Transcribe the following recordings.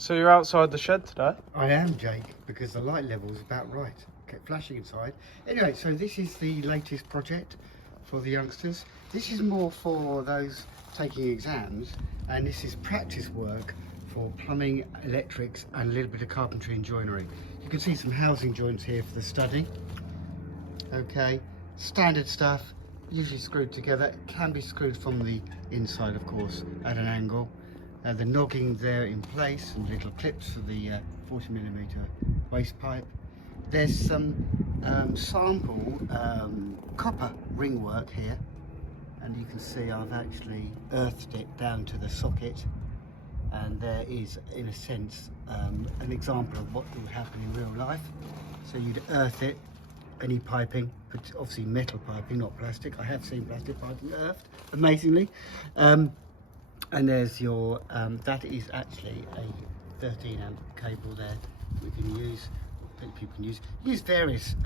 So you're outside the shed today? I am, Jake, because the light level is about right. Kept flashing inside. Anyway, so this is the latest project for the youngsters. This is more for those taking exams, and this is practice work for plumbing, electrics, and a little bit of carpentry and joinery. You can see some housing joints here for the study. Okay, standard stuff, usually screwed together. It can be screwed from the inside, of course, at an angle. The nogging there in place, and little clips for the 40mm waste pipe. There's some sample copper ring work here, and you can see I've actually earthed it down to the socket, and there is, in a sense, an example of what would happen in real life. So you'd earth it, any piping, but obviously metal piping, not plastic. I have seen plastic piping earthed, amazingly. And there's your, that is actually a 13 amp cable there we can use, that people can use. Use various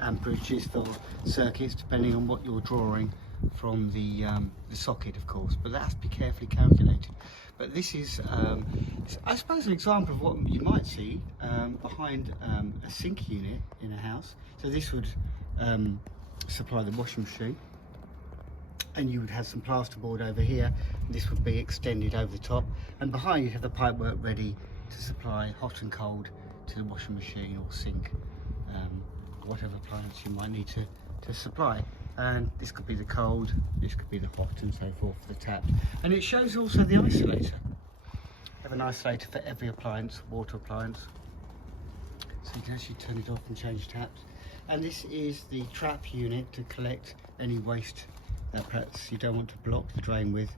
amperages for circuits depending on what you're drawing from the socket, of course, but that has to be carefully calculated. But this is, I suppose, an example of what you might see behind a sink unit in a house. So this would supply the washing machine, and you would have some plasterboard over here. This would be extended over the top, and behind you have the pipework ready to supply hot and cold to the washing machine or sink, whatever appliance you might need to supply. And this could be the cold, this could be the hot, and so forth for the tap. And it shows also the isolator. Have an isolator for every appliance, water appliance, so you can actually turn it off and change taps. And this is the trap unit to collect any waste that perhaps you don't want to block the drain with.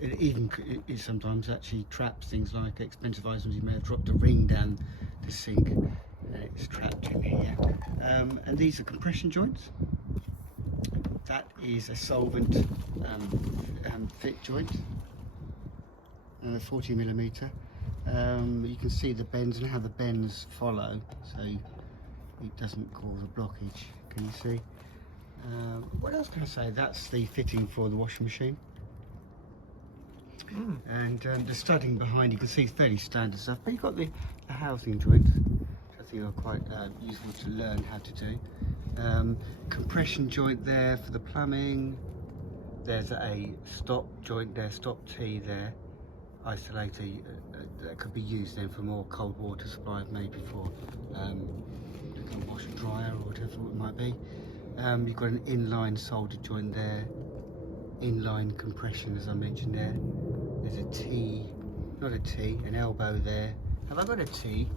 It sometimes actually traps things like expensive items. You may have dropped a ring down the sink, it's trapped in here. And these are compression joints. That is a solvent fit joint, and a 40mm. You can see the bends and how the bends follow, so it doesn't cause a blockage. Can you see? What else can I say? That's the fitting for the washing machine. And the studding behind, you can see, it's fairly standard stuff, but you've got the housing joints, which I think are quite useful to learn how to do. Compression joint there for the plumbing. There's a stop joint there, stop T there, isolator that could be used then for more cold water supply, maybe for the washer dryer or whatever it might be. You've got an inline solder joint there, inline compression as I mentioned there. There's a T, not a T, an elbow there. Have I got a T?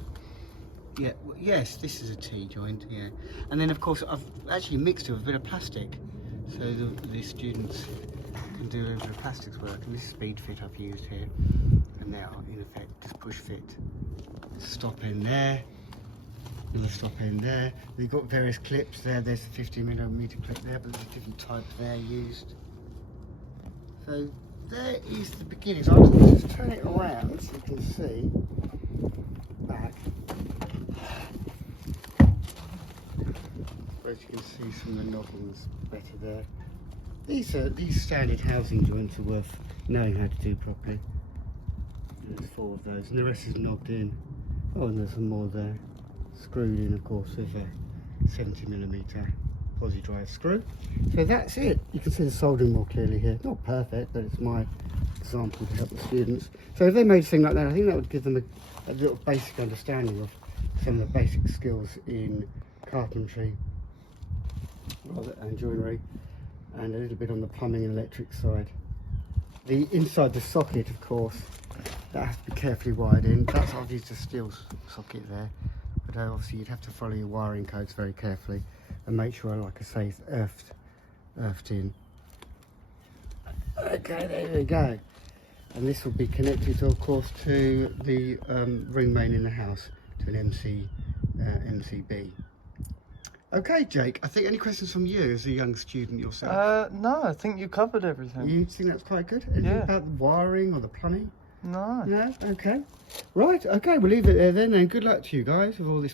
Yeah, yes, this is a T joint, yeah. And then of course I've actually mixed it with a bit of plastic, so the students can do a bit of plastics work. And this is speed fit I've used here, and now in effect just push fit. Stop in there, another stop in there. You've got various clips there. There's the 50mm clip there, but there's a different type there used. So there is the beginning. So I'll just turn it around so you can see back. As you can see, some of the noggins better there. These standard housing joints are worth knowing how to do properly. There's 4 of those, and the rest is knocked in. Oh, and there's some more there. Screwed in, of course, with a 70mm posi drive screw. So that's it. You can see the soldering more clearly here. Not perfect, but it's my example to help the students. So if they made a thing like that, I think that would give them a little basic understanding of some of the basic skills in carpentry and joinery, and a little bit on the plumbing and electric side. The inside the socket, of course, that has to be carefully wired in. That's, I've used a steel socket there, but obviously you'd have to follow your wiring codes very carefully and make sure, like I say, it's earthed in. Okay, there we go. And this will be connected, of course, to the ring main in the house, to an MCB. Okay, Jake, I think, any questions from you as a young student yourself? No, I think you covered everything. You think that's quite good? Anything about the wiring or the plumbing? No. No? Okay. Right, okay, we'll leave it there then, and good luck to you guys with all this.